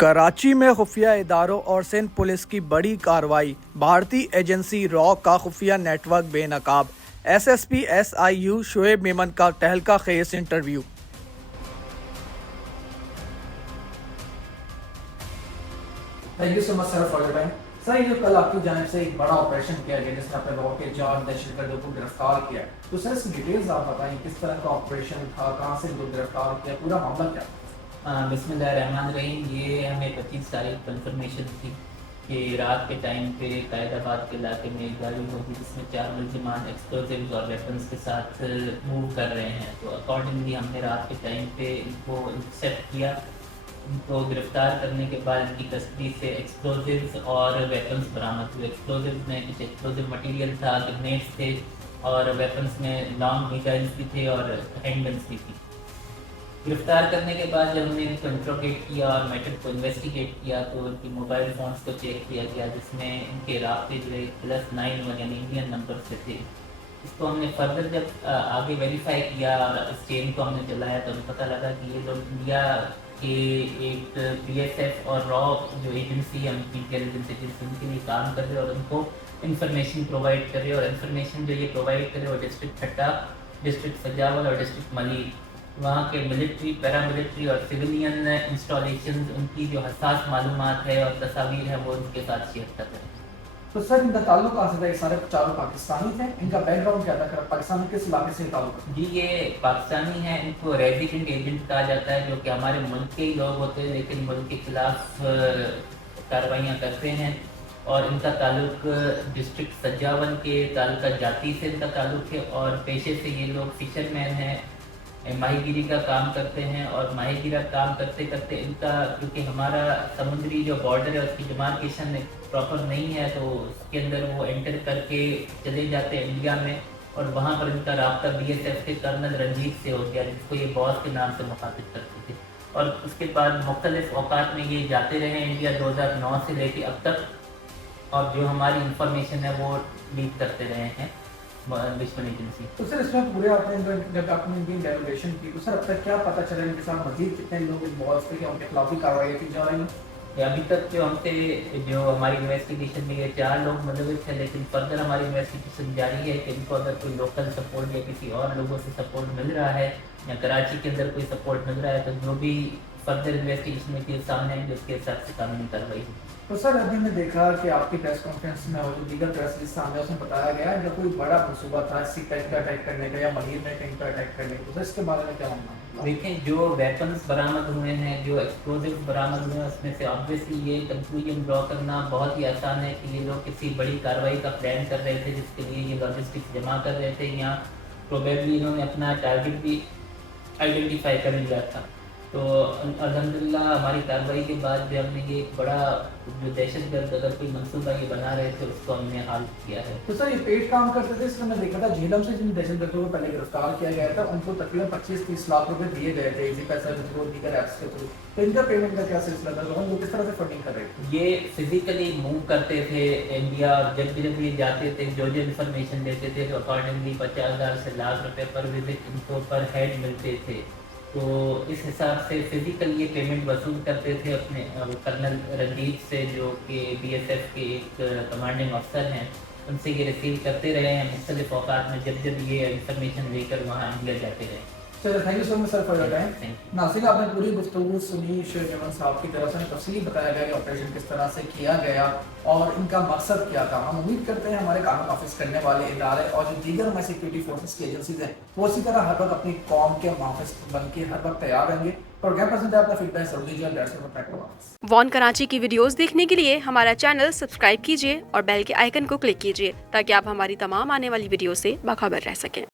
कराची में खुफिया इदारों और सिंध पुलिस की बड़ी कार्रवाई। भारतीय एजेंसी रॉ का खुफिया नेटवर्क बेनकाब। SSP SIU शोएब मेमन का तहलका खेज interview. Thank you so much sir for your time. Sir, ये कल आपकी जानिब से एक बड़ा ऑपरेशन किया गया जिसमें आपने रॉ के 4 दहशतगर्दों को गिरफ्तार किया, तो सर इसकी डिटेल्स आप बताएं, किस तरह का ऑपरेशन था, कहाँ से इनको गिरफ्तार किया, पूरा मामला क्या था? बिस्मिल्लाहिर्रहमानिर्रहीम। ये हमें 25 तारीख को इन्फॉर्मेशन थी कि रात के टाइम पे कायदाबाद के इलाके में एक गाड़ी होगी जिसमें 4 मुलजिमान एक्सप्लोजिव्स और वेपन्स के साथ मूव कर रहे हैं। तो अकॉर्डिंगली हमने रात के टाइम पे इनको इंटरसेप्ट किया। इनको गिरफ्तार करने के बाद इनकी कस्टडी से एक्सप्लोजिव्स और वेपन्स बरामद हुए। एक्सप्लोजिव्स में कुछ एक्सप्लोजिव मटीरियल था, ग्रेनेड्स थे, और वेपन्स में लॉन्ग मिसाइल्स भी थे और हैंडगन्स भी थी। गिरफ्तार करने के बाद जब हमने इनको इंट्रोगेट किया और मैटर को इन्वेस्टिगेट किया तो इनकी मोबाइल फ़ोन्स को चेक किया गया जिसमें इनके राब्ते जो है +91 यानी इंडियन नंबर से थे। इसको हमने फर्दर जब आगे वेरीफाई किया और इस चेन को हमने चलाया तो हमें पता लगा कि ये लोग इंडिया के एक BSF और रॉ जो एजेंसी है उनकी इंटेलिजेंस एजेंसी उनके लिए काम कर रहे और उनको इंफॉर्मेशन प्रोवाइड कर रहे, और इन्फॉर्मेशन जो ये प्रोवाइड करे वो डिस्ट्रिक्ट ठट्टा, डिस्ट्रिक्ट सजावल और डिस्ट्रिक्ट मलिक, वहाँ के मिलिट्री, पैरामिलिट्री और सिविलियन इंस्टॉलेशंस, उनकी जो हसास मालूमात है और तस्वीर है वो उनके साथ शेयर कर रहे हैं। तो सर इनका ताल्लुक कहाँ से था? ये सारे चारों पाकिस्तानी थे, इनका बैकग्राउंड क्या था? पाकिस्तान में किस इलाके से ताल्लुक था? जी, ये पाकिस्तानी है। इनको रेजिडेंट एजेंट कहा जाता है, जो कि हमारे मुल्क के ही लोग होते हैं लेकिन मुल्क के खिलाफ कार्रवाइयाँ करते हैं। और इनका ताल्लुक डिस्ट्रिक्ट सजावन के ताल्लुका जाति से इनका ताल्लुक है, और पेशे से ये लोग फिशरमैन हैं, माहीगीरी का काम करते हैं। और माहीगीरा काम करते करते इनका, क्योंकि हमारा समुद्री जो बॉर्डर है उसकी डिमार्केशन प्रॉपर नहीं है तो उसके अंदर वो एंटर करके चले जाते हैं इंडिया में, और वहाँ पर इनका राब्ता BSF के कर्नल रंजीत से हो गया जिसको ये बॉस के नाम से मुखातिब करते थे। और उसके बाद मुख्तलिफ औकात में ये जाते रहे इंडिया 2009 से लेके अब तक, और जो हमारी इंफॉर्मेशन है वो लीक करते रहे हैं दुश्मन एजेंसी। तो सर इसमें पूरे आपने जब आपने इनकी इंटेरोगेशन की तो सर अब तक क्या पता चला इनके साथ मजीद कितने लोग इन्वॉल्व थे, क्या उनके खिलाफ भी कार्रवाई की जा रही है? अभी तक जो हमसे जो हमारी इन्वेस्टिगेशन में ये 4 लोग मुलविस थे, लेकिन फर्दर हमारी इन्वेस्टिगेशन जारी है कि इनको अगर कोई लोकल सपोर्ट या किसी और लोगों से सपोर्ट मिल रहा है या कराची के अंदर कोई सपोर्ट मिल रहा है तो जो भी फर्दर इन्वेस्टिगेशन में के सामने आएंगे उसके हिसाब से कानूनी कार्रवाई होगी। तो सर अभी हमने देखा कि आपकी प्रेस कॉन्फ्रेंस में और जो दीगर प्रेस रिलीज सामने उसमें बताया गया है कि कोई बड़ा मनसूबा था इसी टाइप का अटैक करने का या महीर में कहीं पर अटैक करने का, तो सर इसके बारे में क्या मानना है? देखें, जो वेपन्स बरामद हुए हैं, जो एक्सप्लोजिव बरामद हुए हैं, उसमें से ऑब्वियसली ये कंक्लूजन ड्रॉ करना बहुत ही आसान है कि ये लोग किसी बड़ी कार्रवाई का प्लान कर रहे थे जिसके लिए ये लॉजिस्टिक्स जमा कर रहे थे, या प्रोबेबली इन्होंने अपना टारगेट भी आइडेंटिफाई कर लिया था। तो अल्हम्दुलिल्लाह हमारी कार्रवाई के बाद भी हमने ये एक बड़ा जो दहशतगर्द अगर कोई मंसूबा ये बना रहे थे उसको हमने हाल किया है। तो सर ये पेड काम करते थे, इसमें मैं देखा था झेलम से जिन दहशतगर्दों को पहले गिरफ्तार किया गया था उनको तकरीबन 25-30 लाख रुपए दिए गए थे इसी पैसा के थ्रू, दीगर ऐप्स के थ्रू। तो इनका पेमेंट का क्या सिलसिला था? लोग किस तरह से फंडिंग कर रहे थे? ये फिजिकली मूव करते थे इंडिया, जब ये जाते थे जो इन्फॉर्मेशन देते थे तो अकॉर्डिंगली 50,000 से लाख रुपए पर विजिट इनको पर हेड मिलते थे। तो इस हिसाब से फिजिकल ये पेमेंट वसूल करते थे अपने कर्नल रंजीत से, जो कि BSF के एक कमांडिंग अफसर हैं, उनसे ये रिसीव करते रहे हैं मुख्तलिफ औकात में जब ये इंफॉर्मेशन लेकर वहाँ इंडिया जाते रहे। चलो, thank you so much sir for your time. Nasir, आपने पूरी गुफ्तगू सुनी, शोएब मेमन साहब की तरफ से तफसीली बताया गया कि ऑपरेशन किस तरह से किया गया और इनका मकसद क्या था। हम उम्मीद करते हैं हमारे कानून नाफिज करने वाले इदारे और जो दीगर हमारी सिक्योरिटी फोर्सेस की एजेंसीज हैं वो इसी तरह हर वक्त अपनी कौम के मुहाफ़िज़ बन के हर वक्त तैयार रहेंगे। प्रोग्राम पसंद है, अपना फीडबैक जरूर दीजिए। वॉन कराची की वीडियोस देखने के लिए हमारा चैनल सब्सक्राइब कीजिए और बेल के आइकन को क्लिक कीजिए ताकि आप हमारी तमाम आने वाली वीडियो से बाखबर रह सकें।